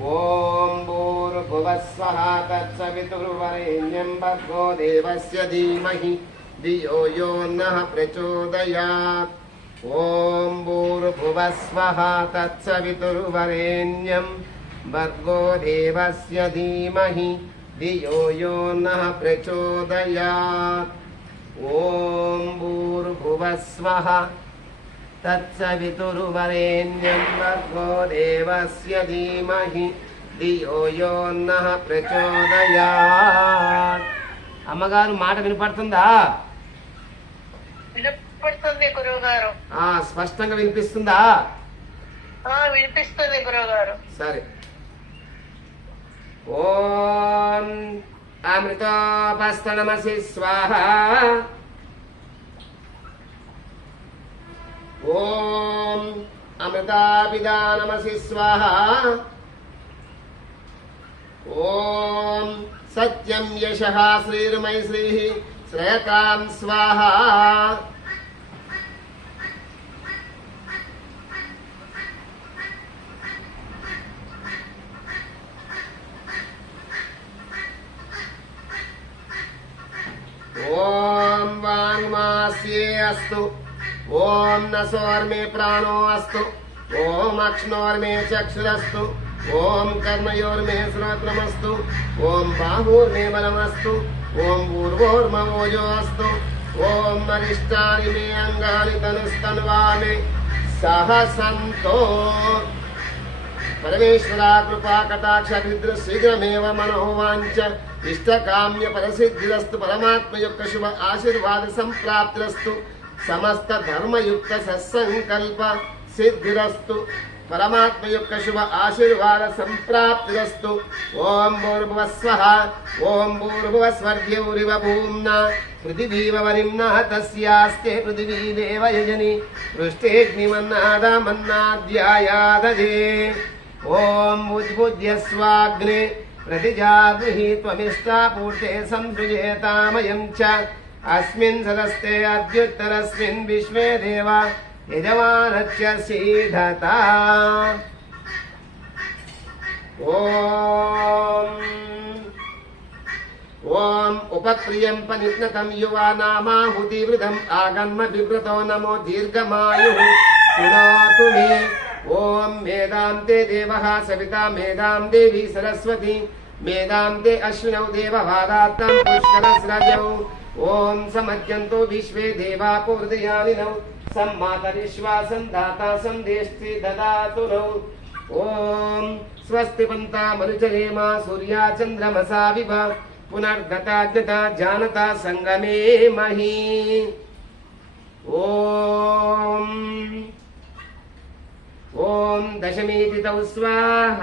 ॐ ूर्भुवस्वः तत्सवितुर्वरेण्यं भर्गोदेवस्य धीमहि धियो यो नः प्रचोदयात्। ॐ भूर्भुवस्वः तत्सवितुर्वरेण्यं भर्गो देवस्य धीमहि धियो यो नः प्रचोदयात्। ॐ भूर्भुवस्वः దేవస్య ధీమహి ధియో యో నః ప్రచోదయాత్ అమ్మగారు మాట వినపడుతుందా? వినపడుతుంది గురువు గారు ఆ స్పష్టంగా వినిపిస్తుందా? ఆ వినిపిస్తుంది గురువు గారు సరే. ఓం అమృతోపస్తనమసి స్వాహ ॐ अमृतापिदा नमसि स्वाहा। ॐ सत्यं यशः श्रीर्मयि श्रीः श्रयतां स्वाहा। ॐ वाङ्मास्ये अस्तु। ఓం నసోర్మే ప్రాణో అస్తు. ఓం అక్ష్ణోర్మే చక్షురస్తు. ఓం కర్మయోర్మే శ్రోత్రమస్తు. ఓం బాహూర్మే బలమస్తు. ఓం పూర్వోర్మవోజో అస్తు. ఓం మరిష్టాని మే అంగాని తనుస్తన్వామి. సహసంతో. పరమేశ్వర కృపా కటాక్ష నిద్ర శీఘ్రమేవ మనోవాంచ ఇష్టకామ్య పరసిద్ధిరస్తు పరమాత్మ యొక్క శుభ ఆశీర్వాద సంప్రాప్తిరస్తు. సమస్త ధర్మయుక్త సత్సంకల్ప సిద్ధిరస్తు. పరమాత్మ యొక్క శుభ ఆశీర్వాద సంప్రాప్తిరస్తు. ఓం భూర్భువస్వ ఓం భూర్భువస్వర్గ్యౌరివ భూమ్నా. పృథివీవ వరిమ్న తస్యాస్తే పృథివీ దేవయజని యజని ఓం ఉద్బుద్ధ్యస్వాగ్నే ప్రతిజాగృహి త్వమిష్టాపూర్తే సంసృజేతామయం చ. अस्मिन् सदस्ते अद्युत्तरस्मिन् विश्वे देव निरवाहत्य सीधतः। ओ ॐ उपप्रियं परिप्लतम् युवानामाहुति वृधम् आगन्म विवृतो नमो दीर्घमायुः शृणोतु मे। ॐ मेदान्ते देवः सविता मेधाम् देवी सरस्वती। मेदान्ते अश्विनौ देववादात्तं पुष्करस्रजौ। ఓం సమద్యంతో విశ్వే దేవా పూర్దయానినౌ సమ్మాతరిశ్వాసం దాతా సందేష్టి దదాతు నౌ. ఓం స్వస్తి పంతా మనుజరేమ సూర్యా చంద్రమసా విభ పునర్గతాజ్ఞత జానత సంగమే మహీ. ఓం ఓం దశమీతి తౌ స్వాహ.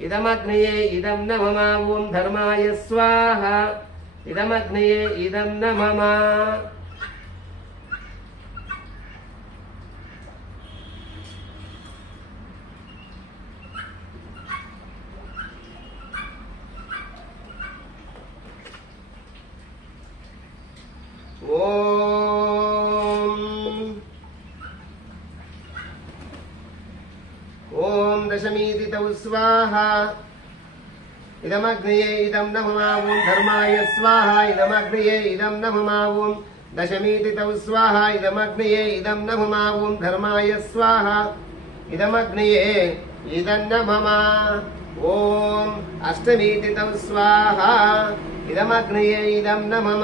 ఇదమగ్నయే ఇదం నమమా. ఓం ధర్మాయ స్వాహ. இதமக்னியே இதம் ந மம ॐ। दशमीति तौ स्वाहा। इदमग्निये इदं न हुमावुं, धर्माय स्वाहा, इदमग्निये इदं न हुमावुं। दशमीति तौ स्वाहा, इदमग्निये इदं न हुमावुं, धर्माय स्वाहा। इदमग्निये इदन्न ममा ॐ अष्टमीति तौ स्वाहा, इदमग्निये इदं न मम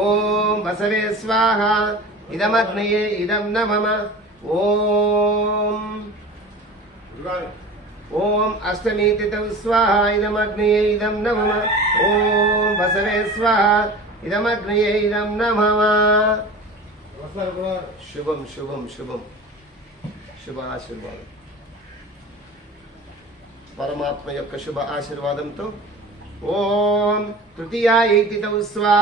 ॐ बसवे स्वाहा, इदमग्निये इदं न मम ॐ। ఓం అష్టమీతి స్వాహ ఇదమగ్నయే ఇదం నమమ ఓం వసవే స్వాహ ఇదమగ్నయే ఇదం నమమ శుభం శుభం శుభం శుభ. ఆశీర్వాదం పరమాత్మ యొక్క శుభ ఆశీర్వాదంతో ఓం తృతీయ స్వా